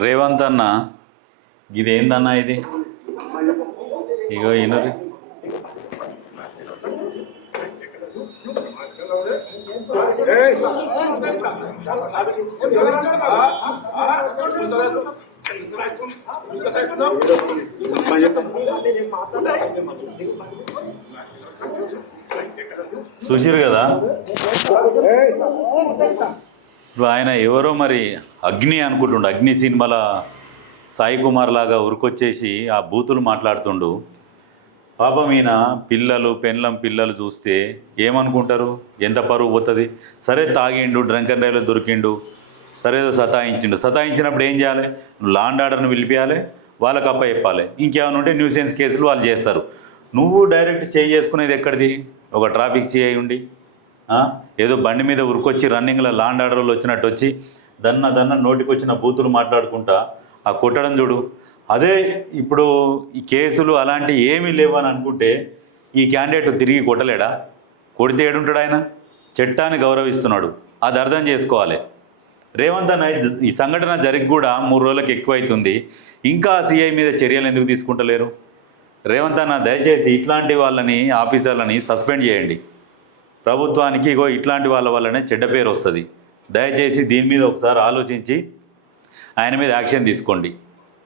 రేవంత్ అన్న ఇదేందన్నా ఇది? ఇగో ఈయనది చూసిరు కదా. ఇప్పుడు ఆయన ఎవరో మరి అగ్ని అనుకుంటుండు, అగ్ని సినిమాల సాయి కుమార్ లాగా ఉరికొచ్చేసి ఆ బూతులు మాట్లాడుతుండు. పాపం ఈయన పిల్లలు చూస్తే ఏమనుకుంటారు? ఎంత పరువు పోతుంది? సరే తాగిండు, డ్రంక్ అండ్ డ్రైవ్లో దొరికిండు, సరే సతాయించినప్పుడు ఏం చేయాలి? లాండ్ ఆర్డర్ని పిలిపియాలి, వాళ్ళకి అప్ప చెప్పాలి. ఇంకేమైనా ఉంటే న్యూసెన్స్ కేసులు వాళ్ళు చేస్తారు. నువ్వు డైరెక్ట్ చేసుకునేది ఎక్కడిది? ఒక ట్రాఫిక్ సిఐ ఉండి ఏదో బండి మీద ఉరికొచ్చి రన్నింగ్లో లాండ్ ఆర్డర్లు వచ్చినట్టు వచ్చి దన్న నోటికి వచ్చిన బూతులు మాట్లాడుకుంటా ఆ కొట్టడం చూడు. అదే ఇప్పుడు ఈ కేసులు అలాంటివి ఏమీ లేవు అని అనుకుంటే ఈ క్యాండిడేట్ తిరిగి కొట్టలేడా? కొడితే ఏడుంటాడు ఆయన? చట్టాన్ని గౌరవిస్తున్నాడు, అది అర్థం చేసుకోవాలి. రేవంత్ అన్న ఈ సంఘటన జరిగి కూడా 3 రోజులకు ఎక్కువ అవుతుంది, ఇంకా సిఐ మీద చర్యలు ఎందుకు తీసుకుంటలేరు? రేవంత్ అన్న దయచేసి ఇట్లాంటి వాళ్ళని, ఆఫీసర్లని సస్పెండ్ చేయండి. ప్రభుత్వానికి ఇగో ఇట్లాంటి వాళ్ళ వల్లనే చెడ్డ పేరు వస్తుంది. దయచేసి దీని మీద ఒకసారి ఆలోచించి ఆయన మీద యాక్షన్ తీసుకోండి.